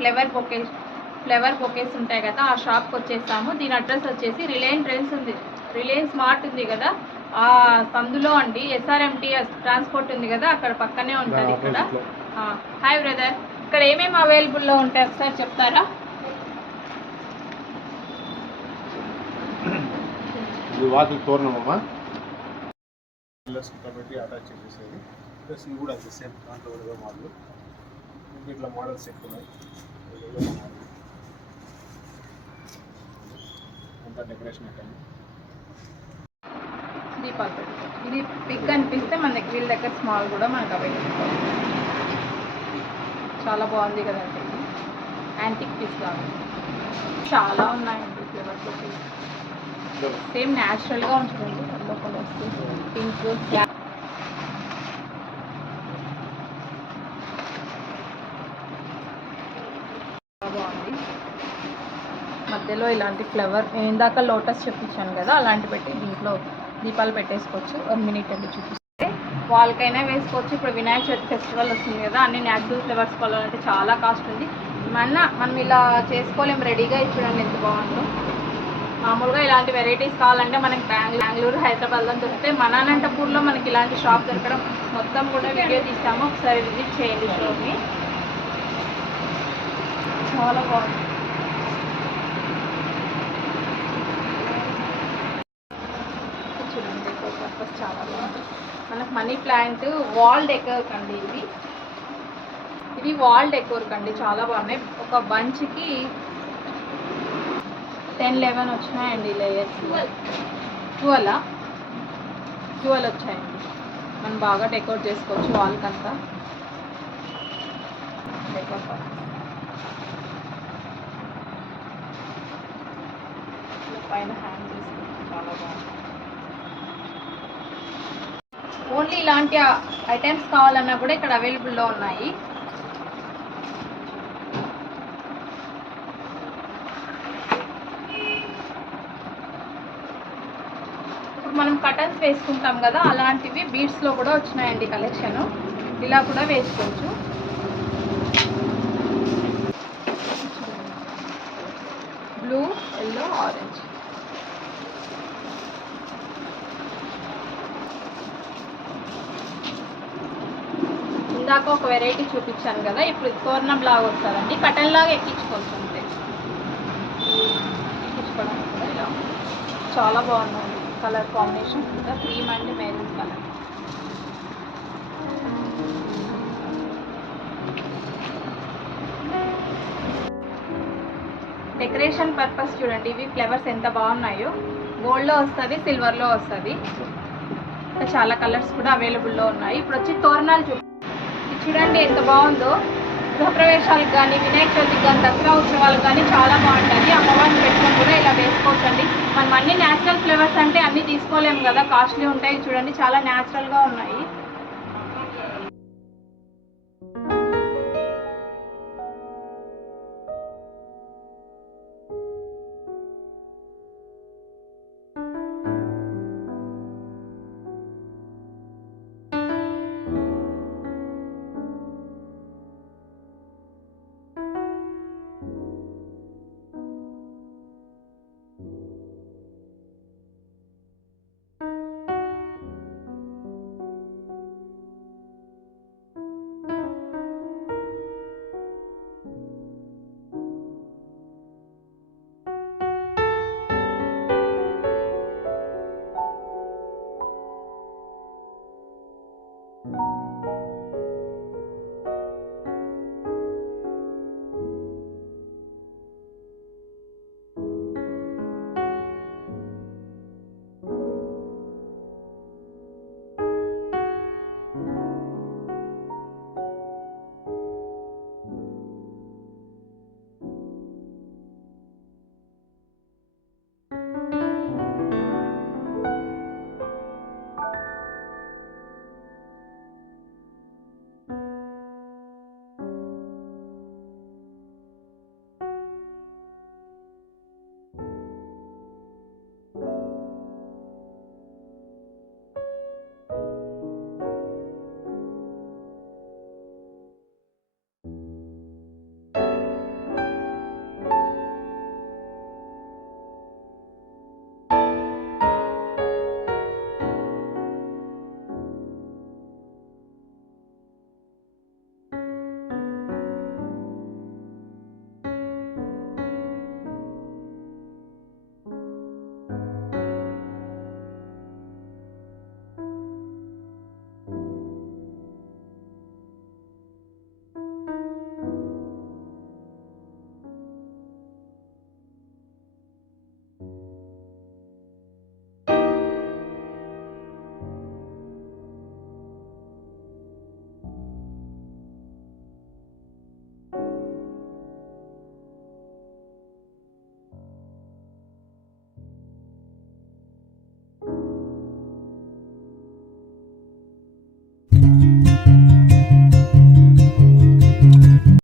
Flower bouquets ఉంటాయి కదా, ఆ షాప్కి వచ్చేసాము. దీని అడ్రస్ వచ్చేసి రిలయన్స్ మార్ట్ ఉంది కదా, ఆ సందులో అండి. SRMTS ట్రాన్స్పోర్ట్ ఉంది కదా, అక్కడ పక్కనే ఉంటుంది. ఇక్కడ హాయ్ బ్రదర్, ఇక్కడ ఏమేమి అవైలబుల్లో ఉంటాయి ఒకసారి చెప్తారా? వాకిలి తోరణమమ్మా, కాబట్టి అటాచ్ చేసేది. ప్లస్ ఇవి కూడా అంతే సేమ్ దాంట్లో కూడా మోడల్. ఇట్లా మోడల్స్ ఎక్కువ ఉన్నాయి. అంతా డెకరేషన్ ఐటమ్. దీపాలు ఇది బిగ్ అనిపిస్తే మన దగ్గర వీళ్ళ దగ్గర స్మాల్ కూడా మనకు అవైలబుల్. చాలా బాగుంది కదండి, యాంటిక్ పీస్ లాగా. చాలా ఉన్నాయండి ఫ్లేవర్స్ వచ్చేసి. సేమ్ న్యాచురల్గా ఉంటుందండి. Yellow colours, pink, black. బాగుంది. మధ్యలో ఇలాంటి ఫ్లవర్, ఇందాక లోటస్ చూపించాను కదా, అలాంటి పెట్టి దీంట్లో దీపాలు పెట్టేసుకోవచ్చు. 1 మినిట్ అండి చూపిస్తే. వాళ్ళకైనా వేసుకోవచ్చు. ఇప్పుడు వినాయక చవితి ఫెస్టివల్ వస్తుంది కదా, అన్ని న్యాచురల్ ఫ్లవర్స్ కొనాలంటే చాలా కాస్ట్ ఉంది. మనం ఇలా చేసుకోలేము రెడీగా. చూడండి ఎంత బాగుందో. మామూలుగా ఇలాంటి వెరైటీస్ కావాలంటే మనకి బెంగళూరు, హైదరాబాద్లో దొరుకుతాయి. మన అనంతపూర్లో మనకి ఇలాంటి షాప్ దొరకడం మొత్తం కూడా వీడియో తీసాము, ఒకసారి విజిట్ చేయండి షోని. చాలా బాగుంది. చూడండి డెకోర్ పర్పస్ చాలా బాగుంది. మనకు మనీ ప్లాంట్ వాల్ డెకోర్ కండి ఇది వాల్ డెకోర్ కండి. చాలా బాగున్నాయి. ఒక బంచ్కి 10-11 వచ్చినాయండి లేయర్స్. 12 వచ్చాయండి. మనం బాగా డెకోర్ చేసుకోవచ్చు వాల్కంతా. డెకోర్ పైన హ్యాంగ్ చేసుకుంటాం. చాలా బాగుంది. ఓన్లీ ఇలాంటి ఐటమ్స్ కావాలన్నా కూడా ఇక్కడ అవైలబుల్లో ఉన్నాయి. మనం కటన్స్ వేసుకుంటాం కదా, అలాంటివి బీడ్స్లో కూడా వచ్చినాయండి కలెక్షన్. ఇలా కూడా వేసుకోవచ్చు. Blue, yellow, orange. ఇందాక ఒక వెరైటీ చూపించాను కదా, ఇప్పుడు తోరణం లాగా వస్తుందండి. కటన్ లాగా ఎక్కించుకోవచ్చు అంతే. ఎక్కించుకోవడానికి కూడా ఇలా చాలా బాగుందండి. కలర్ కాంబినేషన్ కూడా cream and maroon colour. Decoration purpose చూడండి, ఇవి ఫ్లవర్స్ ఎంత బాగున్నాయో. గోల్డ్లో వస్తుంది, సిల్వర్లో వస్తుంది. చాలా కలర్స్ కూడా అవైలబుల్లో ఉన్నాయి. ఇప్పుడు వచ్చి తోరణాలు చూడండి ఎంత బాగుందో. గృహప్రవేశాలకు కానీ, వినాయక చవితికి కానీ, దసరా ఉత్సవాలకు కానీ చాలా బాగుంటుంది. అమ్మవారిని పెట్టుకొని కూడా ఇలా వేసుకోవచ్చండి. మనం అన్ని న్యాచురల్ ఫ్లేవర్స్ అంటే అన్నీ తీసుకోలేము కదా, కాస్ట్లీ ఉంటాయి. చూడండి చాలా న్యాచురల్గా ఉన్నాయి. you